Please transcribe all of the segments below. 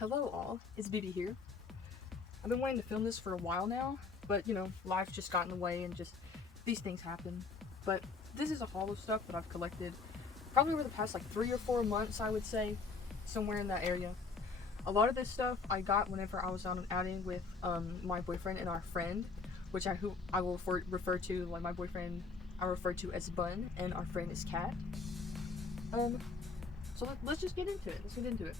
Hello all, it's BB here. I've been wanting to film this for a while now, but life just got in the way and just these things happen. But this is a haul of stuff that I've collected probably over the past like 3 or 4 months, I would say, somewhere in that area. A lot of this stuff I got whenever I was on an outing with my boyfriend and our friend, who I will refer to, like, my boyfriend I refer to as Bun and our friend is Cat. Um, so let's just get into it. Let's get into it.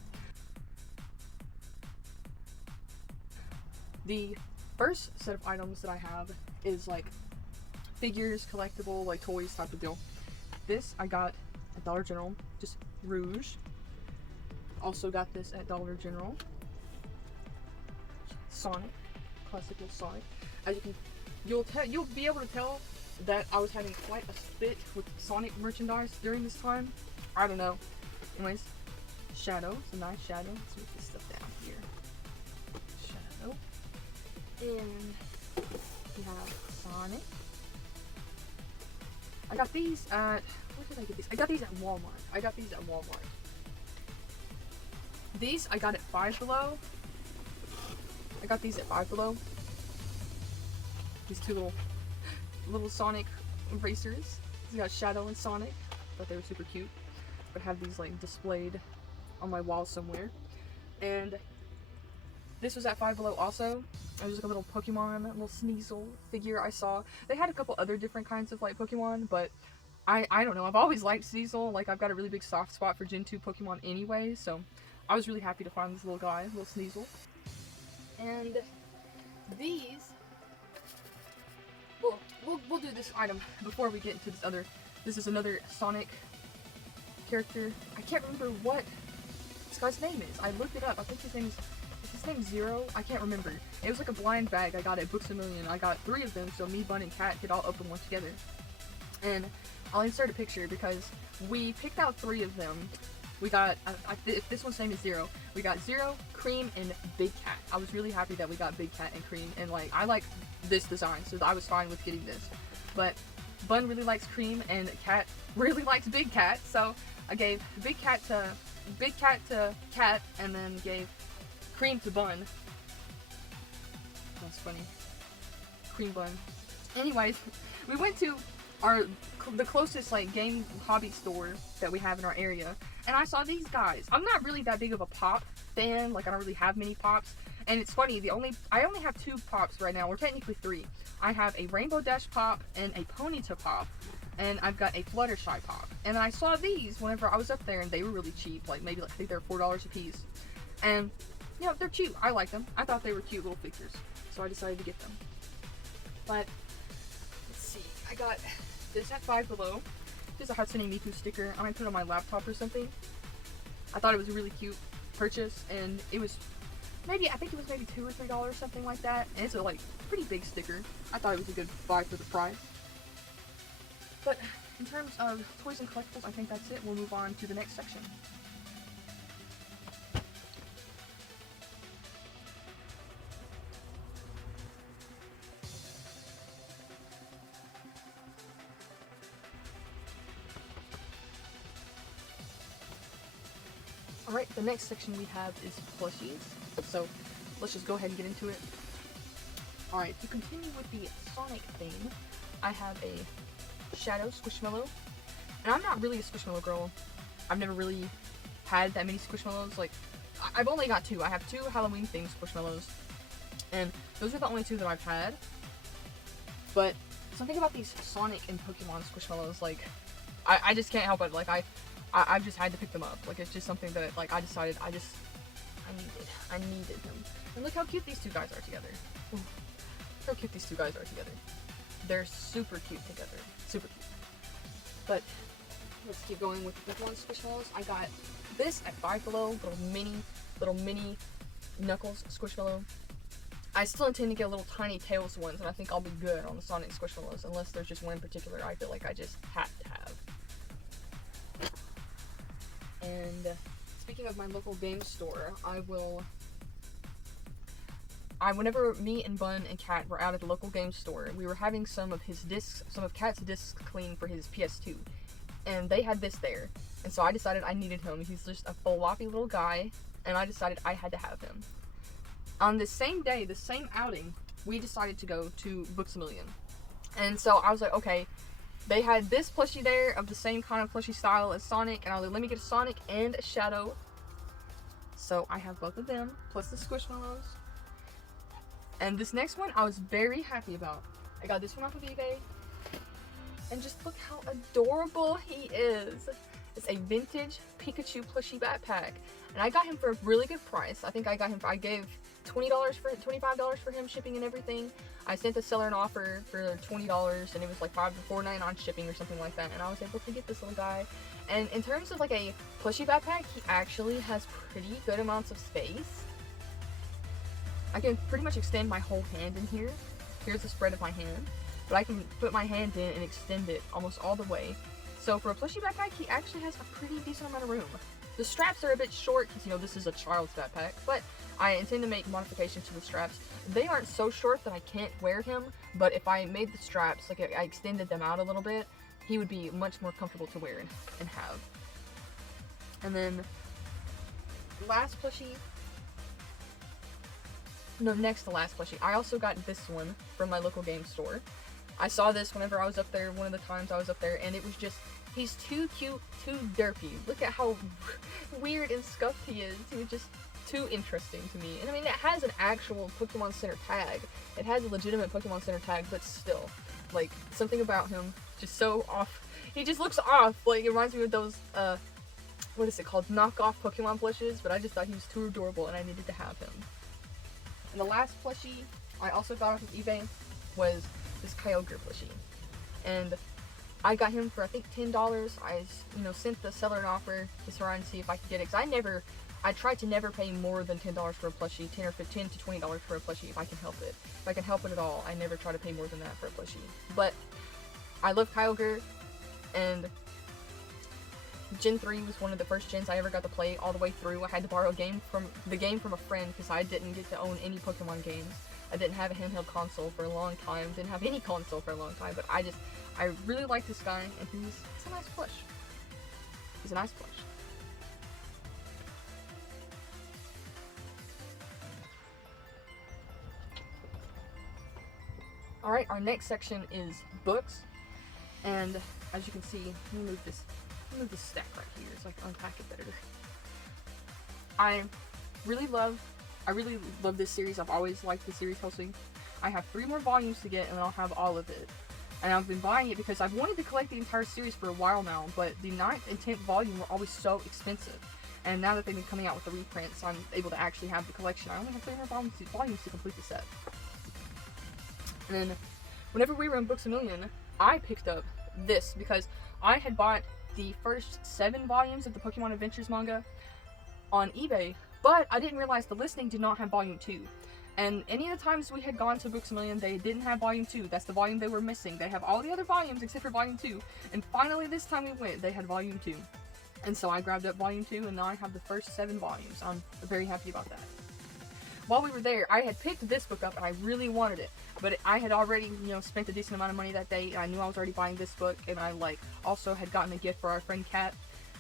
The first set of items that I have is like figures, collectible, like toys type of deal. This I got at Dollar General, just Rouge. Also got this at Dollar General. Sonic, classical Sonic. As you can, you'll be able to tell that I was having quite a spit with Sonic merchandise during this time. I don't know. Anyways, Shadow. It's a nice shadow. Let's move this stuff down here. Shadow. And we have Sonic. I got these at, where did I get these? I got these at Walmart. These I got at Five Below. I got these at Five Below. These two little Sonic racers. They got Shadow and Sonic. Thought they were super cute. But have these like displayed on my wall somewhere. And this was at Five Below also. It was like a little Pokemon, little Sneasel figure I saw. They had a couple other different kinds of like Pokemon, but I don't know. I've always liked Sneasel. Like, I've got a really big soft spot for Gen 2 Pokemon anyway, so I was really happy to find this little guy, little Sneasel. And these, well, we'll do this item before we get into this other. This is another Sonic character. I can't remember what this guy's name is. I looked it up. I think his name's Zero? I can't remember. It was like a blind bag I got at Books A Million. I got 3 of them, so me, Bun, and Cat could all open one together. And I'll insert a picture because we picked out 3 of them. We got, if this one's name is Zero, we got Zero, Cream, and Big Cat. I was really happy that we got Big Cat and Cream, and like, I like this design, so I was fine with getting this. But Bun really likes Cream, and Cat really likes Big Cat, so I gave Big Cat to Cat, and then gave Cream to Bun. That's funny. Cream Bun. Anyways, we went to the closest like game hobby store that we have in our area, and I saw these guys. I'm not really that big of a pop fan. Like, I don't really have many pops. And it's funny, I only have 2 pops right now, or technically 3. I have a Rainbow Dash pop and a Ponyta pop, and I've got a Fluttershy pop. And I saw these whenever I was up there, and they were really cheap. Like, maybe, like, I think they're $4 a piece. And they're cute. I like them. I thought they were cute little figures, so I decided to get them. But let's see. I got this at Five Below. There's a Hatsune Miku sticker. I might put it on my laptop or something. I thought it was a really cute purchase, and it was I think it was maybe $2 or $3, something like that. And it's a like pretty big sticker. I thought it was a good buy for the price. But in terms of toys and collectibles, I think that's it. We'll move on to the next section. Alright, the next section we have is plushies. So let's just go ahead and get into it. Alright, to continue with the Sonic theme, I have a Shadow Squishmallow. And I'm not really a Squishmallow girl. I've never really had that many Squishmallows. Like, I've only got 2. I have 2 Halloween themed Squishmallows. And those are the only 2 that I've had. But something about these Sonic and Pokemon Squishmallows, like, I just can't help it. Like, I've just had to pick them up. Like, it's just something that, like, I decided I needed them. And look how cute these 2 guys are together. Ooh, look how cute these 2 guys are together. They're super cute together. Super cute. But let's keep going with the big one Squishmallows. I got this at Five Below, little mini Knuckles Squishmallow. I still intend to get little tiny Tails ones, and I think I'll be good on the Sonic Squishmallows, unless there's just one in particular I feel like I just have to have. And speaking of my local game store, whenever me and Bun and Cat were out at the local game store, we were having some of Cat's discs cleaned for his PS2. And they had this there. And so I decided I needed him. He's just a floppy little guy, and I decided I had to have him. On the same day, the same outing, we decided to go to Books A Million. And so I was like, okay, they had this plushie there of the same kind of plushie style as Sonic, and I was like, let me get a Sonic and a Shadow. So I have both of them, plus the Squishmallows. And this next one I was very happy about. I got this one off of eBay. And just look how adorable he is. It's a vintage Pikachu plushie backpack. And I got him for a really good price. I think I gave $25 for him shipping and everything. I sent the seller an offer for $20 and it was like $4.99 shipping or something like that. And I was able to get this little guy. And in terms of like a plushie backpack, he actually has pretty good amounts of space. I can pretty much extend my whole hand in here. Here's the spread of my hand. But I can put my hand in and extend it almost all the way. So for a plushie backpack, he actually has a pretty decent amount of room. The straps are a bit short because, you know, this is a child's backpack, but I intend to make modifications to the straps. They aren't so short that I can't wear him, but if I made the straps, like I extended them out a little bit, he would be much more comfortable to wear and have. And then, last plushie, no, next to last plushie, I also got this one from my local game store. I saw this whenever I was up there, one of the times I was up there, and it was just, he's too cute, too derpy. Look at how weird and scuffed he is. He was just too interesting to me. And I mean, it has an actual Pokemon Center tag. It has a legitimate Pokemon Center tag, but still, like, something about him just so off. He just looks off. Like, it reminds me of those, what is it called? Knockoff Pokemon plushes, but I just thought he was too adorable and I needed to have him. And the last plushie I also got off of eBay was this Kyogre plushie. And I got him for I think $10. I, you know, sent the seller an offer to try and see if I could get it. Cause I tried to never pay more than $10 for a plushie, $10 to $20 for a plushie if I can help it. If I can help it at all, I never try to pay more than that for a plushie. But I love Kyogre, and Gen 3 was one of the first gens I ever got to play all the way through. I had to borrow the game from a friend because I didn't get to own any Pokemon games. I didn't have a handheld console for a long time, didn't have any console for a long time, but I really like this guy, and he's a nice plush. He's a nice plush. Alright, our next section is books, and as you can see, let me move this stack right here so I can unpack it better. I really love this series. I've always liked the series Hellsing. I have 3 more volumes to get and then I'll have all of it. And I've been buying it because I've wanted to collect the entire series for a while now, but the 9th and 10th volume were always so expensive. And now that they've been coming out with the reprints, I'm able to actually have the collection. I only have 3 more volumes to complete the set. And then, whenever we were in Books A Million, I picked up this because I had bought the first 7 volumes of the Pokemon Adventures manga on eBay, but I didn't realize the listing did not have volume 2. And any of the times we had gone to Books A Million, they didn't have volume 2. That's the volume they were missing. They have all the other volumes except for volume 2. And finally, this time we went, they had volume 2. And so I grabbed up volume 2, and now I have the first 7 volumes. I'm very happy about that. While we were there, I had picked this book up and I really wanted it, but I had already, you know, spent a decent amount of money that day, and I knew I was already buying this book, and I, like, also had gotten a gift for our friend Kat,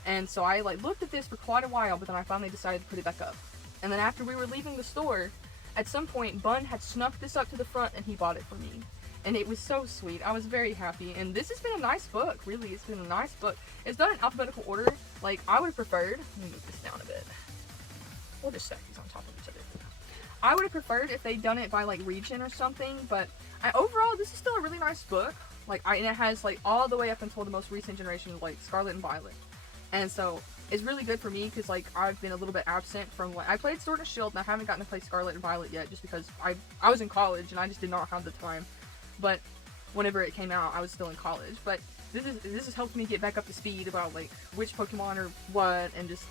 and so I, like, looked at this for quite a while, but then I finally decided to put it back up. And then after we were leaving the store, at some point, Bun had snuck this up to the front and he bought it for me. And it was so sweet. I was very happy, and this has been a nice book, really. It's been a nice book. It's done in alphabetical order. Like, I would have preferred, let me move this down a bit. We'll just stack these on top of each other. I would have preferred if they'd done it by, like, region or something, but overall, this is still a really nice book. Like, and it has, like, all the way up until the most recent generation of, like, Scarlet and Violet. And so, it's really good for me, because, like, I've been a little bit absent from, like, I played Sword and Shield, and I haven't gotten to play Scarlet and Violet yet, just because I was in college, and I just did not have the time. But, whenever it came out, I was still in college. But, this has helped me get back up to speed about, like, which Pokemon are what, and just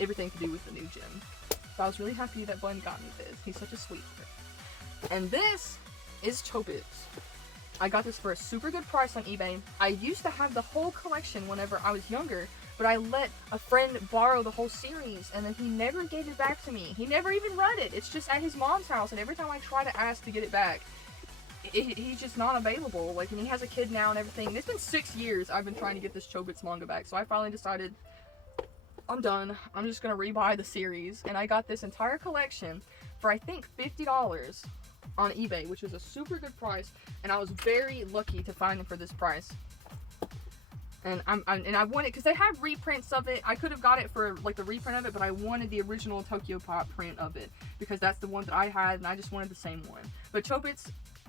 everything to do with the new gen. So I was really happy that Bun got me this. He's such a sweetheart. And this is Chobits. I got this for a super good price on eBay. I used to have the whole collection whenever I was younger, but I let a friend borrow the whole series, and then he never gave it back to me. He never even read it. It's just at his mom's house, and every time I try to ask to get it back, he's just not available. Like, and he has a kid now and everything. And it's been 6 years I've been trying to get this Chobits manga back, so I finally decided I'm done. I'm just gonna rebuy the series, and I got this entire collection for I think $50 on eBay, which was a super good price, and I was very lucky to find them for this price. And I wanted, because they have reprints of it. I could have got it for like the reprint of it, but I wanted the original Tokyo Pop print of it because that's the one that I had, and I just wanted the same one. But Chobits,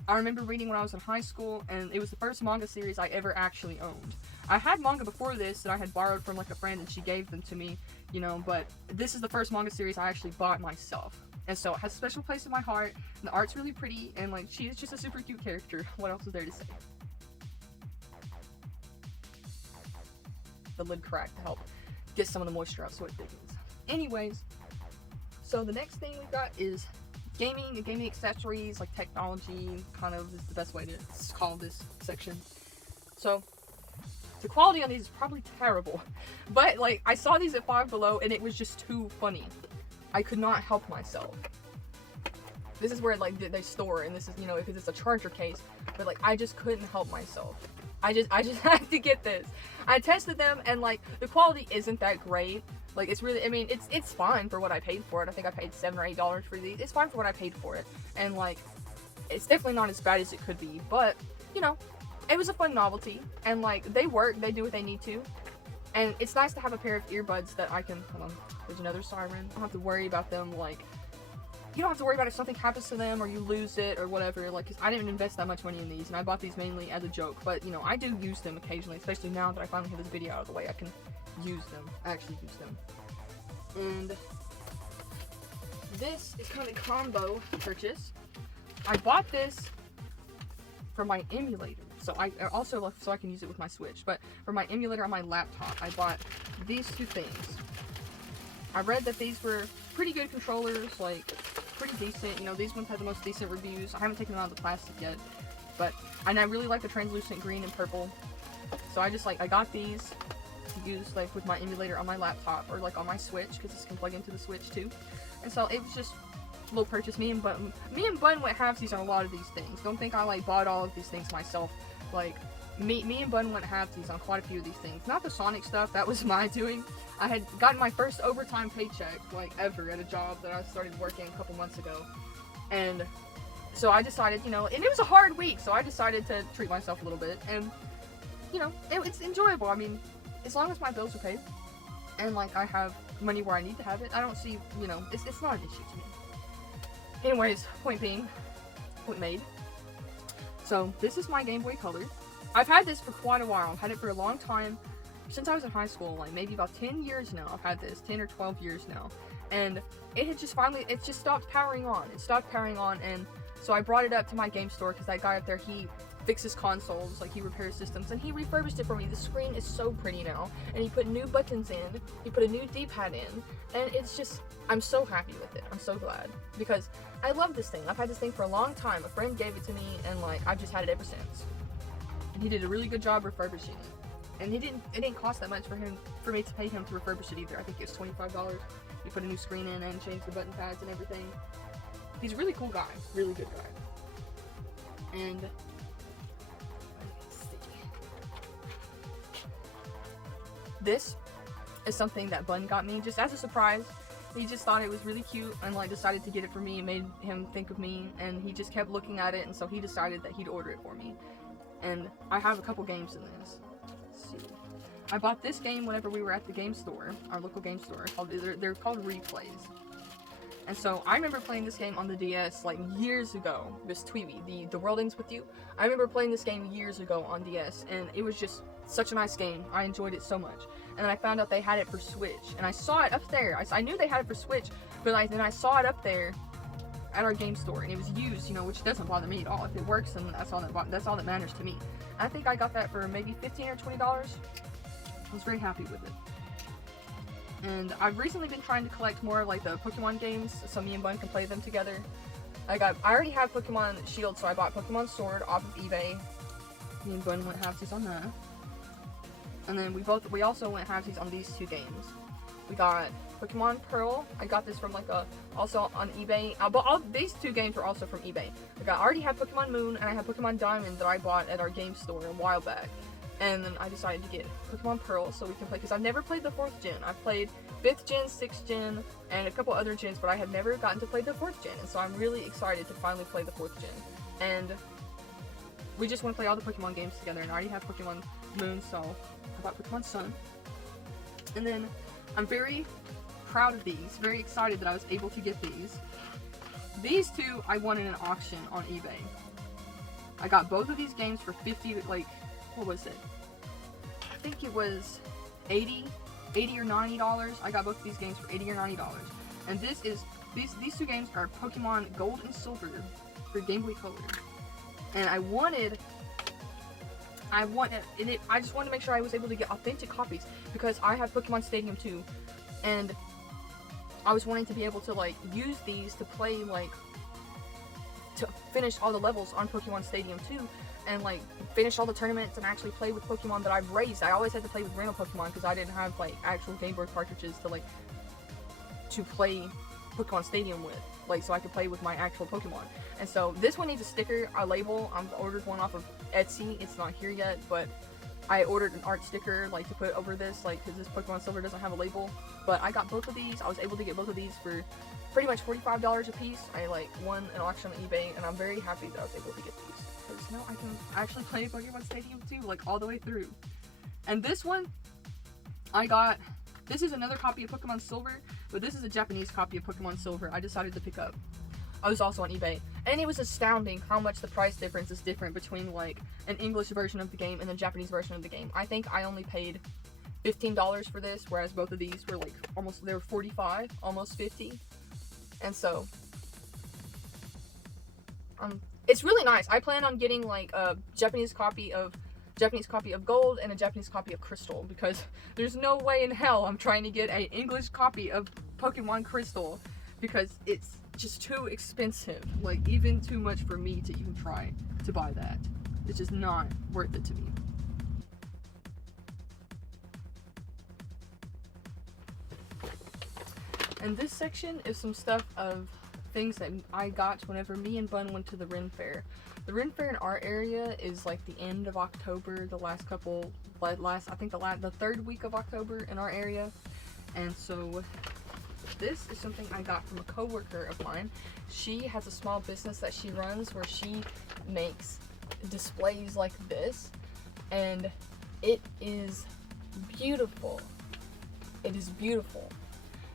I remember reading when I was in high school, and it was the first manga series I ever actually owned. I had manga before this that I had borrowed from like a friend, and she gave them to me, you know, but this is the first manga series I actually bought myself. And so it has a special place in my heart, and the art's really pretty, and like she is just a super cute character. What else is there to say? The lid crack to help get some of the moisture out so it thickens. Anyways, so the next thing we've got is gaming and gaming accessories, like technology, kind of is the best way to call this section. So the quality on these is probably terrible, but like I saw these at Five Below and it was just too funny. I could not help myself. This is where like they store, and this is, you know, because it's a charger case, but like I just couldn't help myself. I just had to get this. I tested them, and like the quality isn't that great. Like it's really, I mean, it's fine for what I paid for it. I think I paid $7 or $8 for these. It's fine for what I paid for it, and like it's definitely not as bad as it could be. But you know, it was a fun novelty, and like they work, they do what they need to, and it's nice to have a pair of earbuds that I can. Hold on, there's another siren. I don't have to worry about them like. You don't have to worry about if something happens to them or you lose it or whatever, like, cause I didn't invest that much money in these, and I bought these mainly as a joke, but, you know, I do use them occasionally, especially now that I finally have this video out of the way, I can use them, actually use them. And this is kind of a combo purchase. I bought this for my emulator, so I can use it with my Switch, but for my emulator on my laptop, I bought these two things. I read that these were pretty good controllers, like, pretty decent. You know, these ones have the most decent reviews. I haven't taken them out of the plastic yet, but, and I really like the translucent green and purple. So I got these to use, like, with my emulator on my laptop, or, like, on my Switch, because this can plug into the Switch, too. And so it was just a little purchase. Me and Bun went halvesies on a lot of these things. Don't think I, like, bought all of these things myself. Like, me and Bun went halvesies on quite a few of these things. Not the Sonic stuff, that was my doing. I had gotten my first overtime paycheck, like, ever at a job that I started working a couple months ago. And so I decided, you know, and it was a hard week, so I decided to treat myself a little bit. And, you know, it's enjoyable. I mean, as long as my bills are paid, and, like, I have money where I need to have it, I don't see, you know, it's not an issue to me. Anyways, point made. So, this is my Game Boy Color. I've had this for quite a while. I've had it for a long time. Since I was in high school, like maybe about 10 years now, I've had this, 10 or 12 years now, and it had just finally, it just stopped powering on. It stopped powering on, and so I brought it up to my game store, because that guy up there, he fixes consoles, like he repairs systems, and he refurbished it for me. The screen is so pretty now, and he put new buttons in, he put a new D-pad in, and it's just, I'm so happy with it. I'm so glad, because I love this thing. I've had this thing for a long time. A friend gave it to me, and like, I've just had it ever since. And he did a really good job refurbishing it. And it didn't cost that much for me to pay him to refurbish it either. I think it was $25. He put a new screen in and changed the button pads and everything. He's a really cool guy, really good guy. And this is something that Bun got me just as a surprise. He just thought it was really cute and like decided to get it for me. It made him think of me, and he just kept looking at it, and so he decided that he'd order it for me. And I have a couple games in this. I bought this game whenever we were at the game store, our local game store. They're called Replays. And so I remember playing this game on the DS like years ago. This Tweeby, the World Ends With You. I remember playing this game years ago on DS, and it was just such a nice game. I enjoyed it so much. And then I found out they had it for Switch, and I saw it up there. I knew they had it for Switch, but then I saw it up there at our game store, and it was used, you know, which doesn't bother me at all. If it works, then that's all that matters to me. I think I got that for maybe $15 or $20. I was very happy with it. And I've recently been trying to collect more of like the Pokemon games, so me and Bun can play them together. I already have Pokemon Shield, so I bought Pokemon Sword off of eBay. Me and Bun went halvesies on that. And then we also went halvesies on these two games. We got Pokemon Pearl. I got this from like also on eBay. But these two games were also from eBay. I already had Pokemon Moon, and I had Pokemon Diamond that I bought at our game store a while back. And then I decided to get Pokemon Pearl so we can play, because I've never played the 4th gen. I've played 5th gen, 6th gen, and a couple other gens, but I have never gotten to play the 4th gen, and so I'm really excited to finally play the 4th gen. And we just want to play all the Pokemon games together, and I already have Pokemon Moon, so how about Pokemon Sun? And then I'm very proud of these, very excited that I was able to get these. These two I won in an auction on eBay. I got both of these games for 50, like, what was it? I think it was $80 or $90. I got both of these games for $80 or $90. And this is, these two games are Pokemon Gold and Silver for Game Boy Color. And I just wanted to make sure I was able to get authentic copies because I have Pokemon Stadium 2, and I was wanting to be able to like use these to play, like, to finish all the levels on Pokemon Stadium 2 and like finish all the tournaments and actually play with Pokemon that I've raised. I always had to play with random Pokemon because I didn't have like actual Game Boy cartridges to play Pokemon Stadium with, like, so I could play with my actual Pokemon. And so this one needs a sticker, a label. I've ordered one off of Etsy. It's not here yet, but I ordered an art sticker, like, to put over this, like, because this Pokemon Silver doesn't have a label. But I got both of these. I was able to get both of these for pretty much $45 a piece. I, like, won an auction on eBay, and I'm very happy that I was able to get these. Because now I can actually play Pokemon Stadium 2, like, all the way through. And this one, this is another copy of Pokemon Silver, but this is a Japanese copy of Pokemon Silver I decided to pick up. I was also on eBay, and it was astounding how much the price difference is different between, like, an English version of the game and the Japanese version of the game. I think I only paid $15 for this, whereas both of these were, like, they were 45, almost 50. And so, it's really nice. I plan on getting, like, a Japanese copy of Gold and a Japanese copy of Crystal, because there's no way in hell I'm trying to get an English copy of Pokemon Crystal, because it's just too expensive, like, even too much for me to even try to buy that. It's just not worth it to me. And this section is some stuff of things that I got whenever me and Bun went to the Ren Fair. The Ren Fair in our area is like the end of October, I think the third week of October in our area. And so this is something I got from a coworker of mine. She has a small business that she runs where she makes displays like this, and it is beautiful. It is beautiful.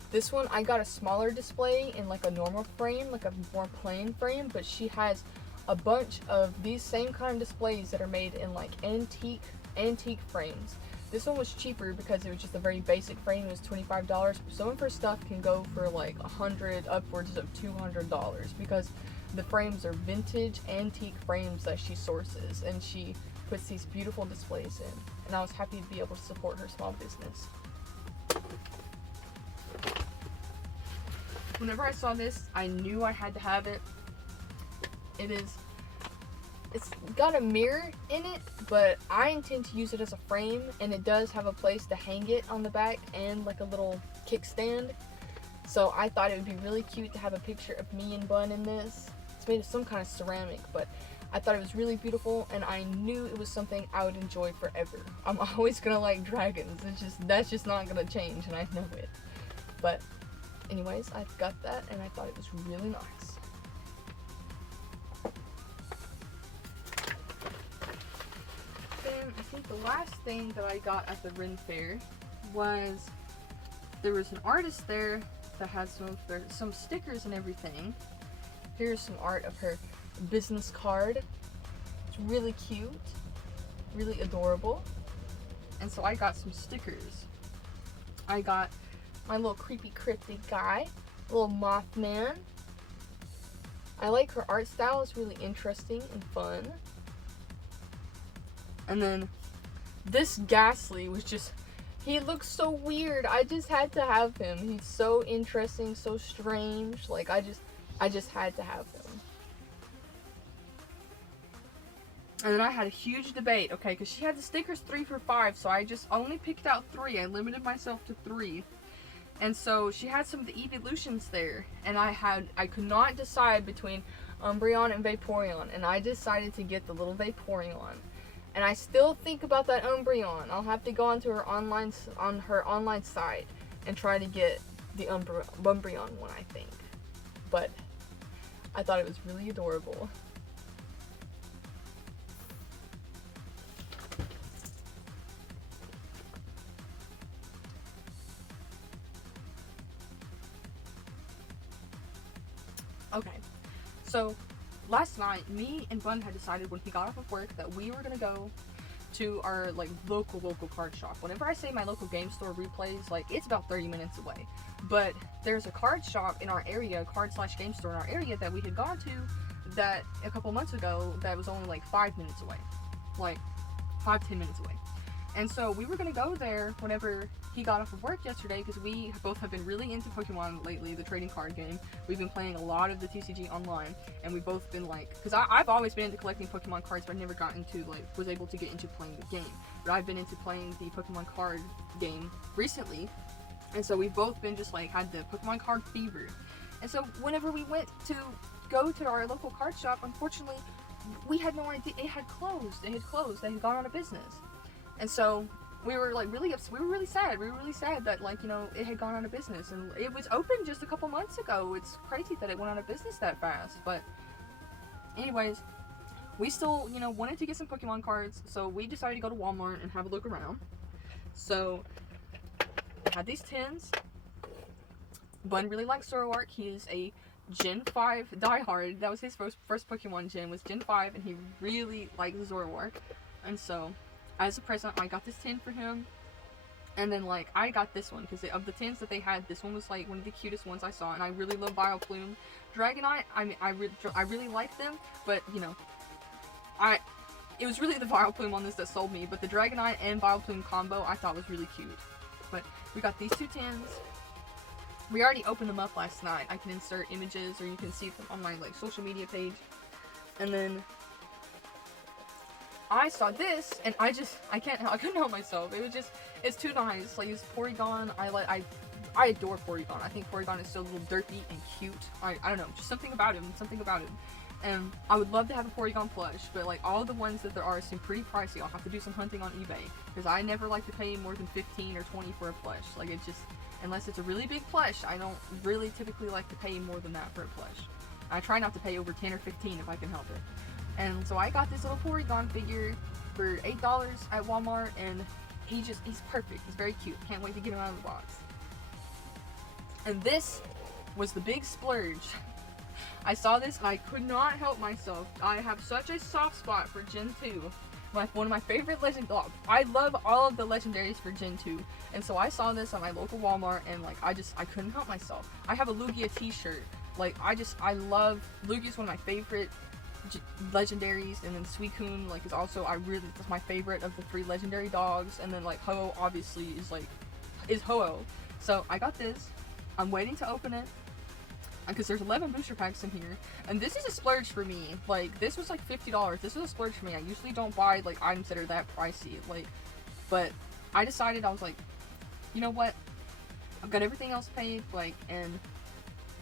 This one, I got a smaller display in like a normal frame, like a more plain frame, but she has a bunch of these same kind of displays that are made in like antique frames. This one was cheaper because it was just a very basic frame. It was $25. Some of her stuff can go for like $100, upwards of $200, because the frames are vintage antique frames that she sources, and she puts these beautiful displays in. And I was happy to be able to support her small business. Whenever I saw this, I knew I had to have it. It's got a mirror in it, but I intend to use it as a frame, and it does have a place to hang it on the back and like a little kickstand. So I thought it would be really cute to have a picture of me and Bun in this. It's made of some kind of ceramic, but I thought it was really beautiful, and I knew it was something I would enjoy forever. I'm always gonna like dragons. That's just not gonna change, and I know it. But anyways, I got that, and I thought it was really nice. Then I think the last thing that I got at the Ren Fair was, there was an artist there that had some stickers and everything. Here's some art of her business card. It's really cute, really adorable. And so I got some stickers. I got my little creepy cryptid guy, little Mothman. I like her art style. It's really interesting and fun. And then this Ghastly was just, he looks so weird. I just had to have him. He's so interesting, so strange. Like, I just had to have him. And then I had a huge debate, okay, because she had the stickers 3 for $5, so I just only picked out 3. I limited myself to 3. And so she had some of the evolutions there, and I could not decide between Umbreon and Vaporeon, and I decided to get the little Vaporeon. And I still think about that Umbreon. I'll have to go onto her online site and try to get the Umbreon one, I think. But I thought it was really adorable. Okay, so last night, me and Bun had decided when he got off of work that we were gonna go to our like local card shop. Whenever I say my local game store replays, like it's about 30 minutes away. But there's a card shop in our area, card/game store in our area that we had gone to that a couple months ago that was only like 5 minutes away. Like 5-10 minutes away. And so we were gonna go there whenever he got off of work yesterday because we both have been really into Pokemon lately, the trading card game. We've been playing a lot of the TCG online, and we've both been like, because I've always been into collecting Pokemon cards, but I never got into was able to get into playing the game. But I've been into playing the Pokemon card game recently, and so we've both been just like had the Pokemon card fever. And so whenever we went to go to our local card shop, unfortunately, we had no idea it had closed. It had closed. They had gone out of business. And so we were like really upset. We were really sad. We were really sad that like, you know, it had gone out of business, and it was open just a couple months ago. It's crazy that it went out of business that fast. But anyways, we still, you know, wanted to get some Pokemon cards, so we decided to go to Walmart and have a look around. So I had these tins. Bun really likes Zoroark. He is a Gen 5 diehard. That was his first Pokemon gen, was Gen 5, and he really likes Zoroark. And so as a present, I got this tin for him, and then like I got this one because of the tins that they had, this one was like one of the cutest ones I saw, and I really love Vileplume. Dragonite, I mean, I really like them, but you know, it was really the Vileplume on this that sold me, but the Dragonite and Vileplume combo I thought was really cute. But we got these two tins. We already opened them up last night. I can insert images, or you can see them on my like social media page. And then I saw this, and I couldn't help myself. It was just, it's too nice. Like, it's Porygon. I adore Porygon. I think Porygon is so little derpy and cute. I don't know, just something about him. And I would love to have a Porygon plush, but like all the ones that there are seem pretty pricey. I'll have to do some hunting on eBay, because I never like to pay more than 15 or 20 for a plush. Like, it just, unless it's a really big plush, I don't really typically like to pay more than that for a plush. I try not to pay over 10 or 15 if I can help it. And so I got this little Porygon figure for $8 at Walmart, and he's perfect. He's very cute. Can't wait to get him out of the box. And this was the big splurge. I saw this and I could not help myself. I have such a soft spot for Gen 2. One of my favorite I love all of the legendaries for Gen 2. And so I saw this at my local Walmart, and like I couldn't help myself. I have a Lugia t-shirt. Like, I love Lugia. Is one of my favorite legendaries, and then Suicune like is also that's my favorite of the 3 legendary dogs, and then like Ho-Oh obviously is Ho-Oh. So I got this. I'm waiting to open it because there's 11 booster packs in here, and this is a splurge for me. Like, this was like $50. This is a splurge for me. I usually don't buy like items that are that pricey, like, but I decided, I was like, you know what, I've got everything else paid, like, and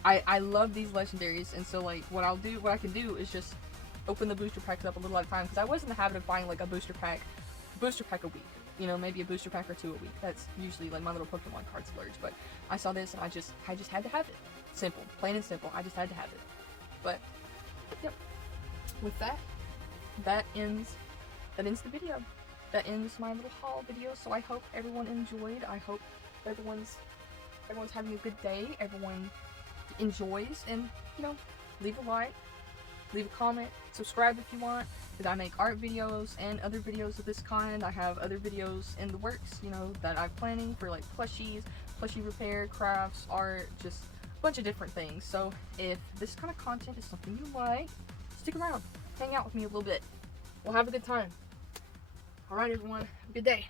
I love these legendaries, and so like what I can do is just open the booster packs up a little at a time, because I was in the habit of buying like a booster pack a week. You know, maybe a booster pack or 2 a week. That's usually like my little Pokemon card splurge. But I saw this and I just had to have it. Simple, plain and simple. I just had to have it. But yep. With that ends the video. That ends my little haul video. So I hope everyone enjoyed. I hope everyone's having a good day. Everyone enjoys, and you know, leave a like, leave a comment, subscribe if you want, because I make art videos and other videos of this kind. I have other videos in the works, you know, that I'm planning for like plushie repair, crafts, art, just a bunch of different things. So if this kind of content is something you like, stick around, hang out with me a little bit. We'll have a good time. Alright everyone, have a good day.